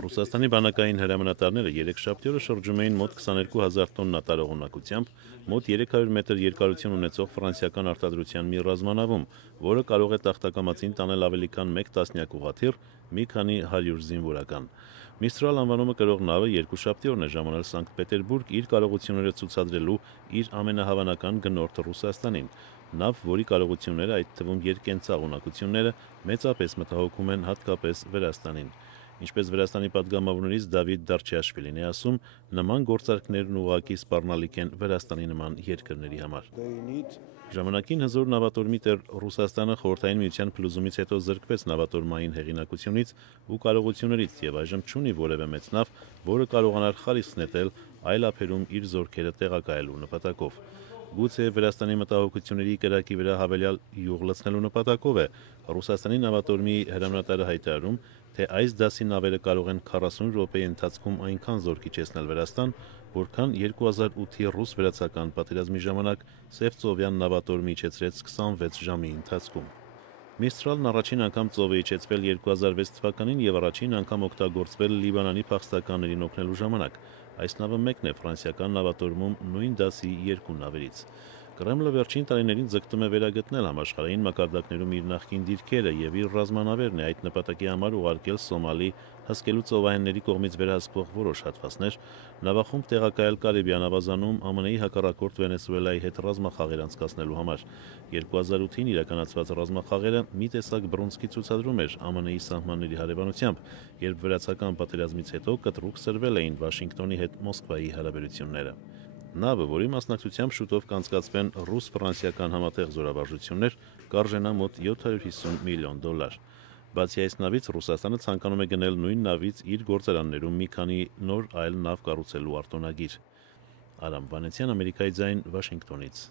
Ռուսաստանի բանակային հրամանատարները երեքշաբթի օրը շրջում էին մոտ 22,000 տոննա տարողունակությամբ մոտ 300 մետր երկարություն ունեցող ֆրանսիական արտադրության մի ռազմանավում, որը կարող է տախտակամածին տանել ավելի քան 1 տասնյակ ուղղաթիռ, մի քանի 100 զինվորական։ Միստրալ անվանումը կրող նավը երկուշաբթի օրն է ժամանել Սանկտ Պետերբուրգ իր կարողությունները ցուցադրելու իր ամենահավանական գնորդը Ռուսաստանին։ Նավ, որի կարողությունները, այդ թվում երկկենցաղ ունակությունները, մեծապես մտահոգում են հատկապես Վրաստանին։ Ինչպես Վրաստանի պատգամավորներից Դավիթ Դարչյաշվիլին է ասում, նման գործարքներն ուղղակի սպառնալիք են Վրաստանի նման երկրների համար։ Ժամանակին հզոր նավատորմի տեր Ռուսաստանը Խորհրդային Միության փլուզումից հետո զրկվեց նավատորմային հեղինակությունից ու կարողություններից եւ այժմ չունի որևէ մեծ նավ, որը կարողանար խալիցք նետել այլ ափերում իր զորքերը տեղակայելու նպատակով։ Գուցե Վրաստանի մտահոգությունների կրակի վրա հավելյալ յուղ լցնելու նպատակով է Ռուսաստանի նավատորմի հրամանատարը հայտարարում, թե այս դասի նավերը կարող են 40 րոպեի ընթացքում այնքան զորքիչեցնել Վրաստան, որքան 2008-ի ռուս-վրացական պատերազմի ժամանակ Սևծովյան նավատորմը իջեցրեց 26 ժամի ընթացքում։ Միստրալն առաջին անգամ ծով է իջեցվել 2006 թվականին եւ առաջին անգամ օգտագործվել Լիբանանի փախստականներին օգնելու ժամանակ։ Այս նավը մեկն է ֆրանսիական նավատորմում նույն դասի երկու նավերից։ Կրեմլը վերջին տարիներին ձգտում է վերագտնել համաշխարհային մակարդակներում իր նախկին դիրքերը եւ իր ռազմանավերն է այդ նպատակի համար ուղարկել Սոմալի հսկելու ծովահենների կողմից վերահսկվող որոշ հատվածներ, նավախումբ տեղակայել Կարիբյան ավազանում ԱՄՆ-ի հակառակորդ Վենեսուելայի հետ ռազմախաղեր անցկացնելու համար։ 2008-ին իրականացված ռազմախաղերը մի տեսակ բռունցքի ցուցադրում էր ԱՄՆ-ի սահմանների հարևանությամբ, երբ վրացական պատերազմից հետո կտրուկ սրվել էին Վաշինգտոնի հետ Մոսկվայի հարաբերությունները։ Նավը, որի մասնակցությամբ շուտով կանցկացվեն ռուս-ֆրանսիական համատեղ զորավարժություններ, կարժենա մոտ $750 միլիոն։ Բացի այս նավից Ռուսաստանը ցանկանում է գնել նույն նավից իր գործարաններում մի քանի նոր այլ նավ կառուցելու արտոնագիր։ Արամ Վանեցյան, Ամերիկայի ձայն, Վաշինգտոնից։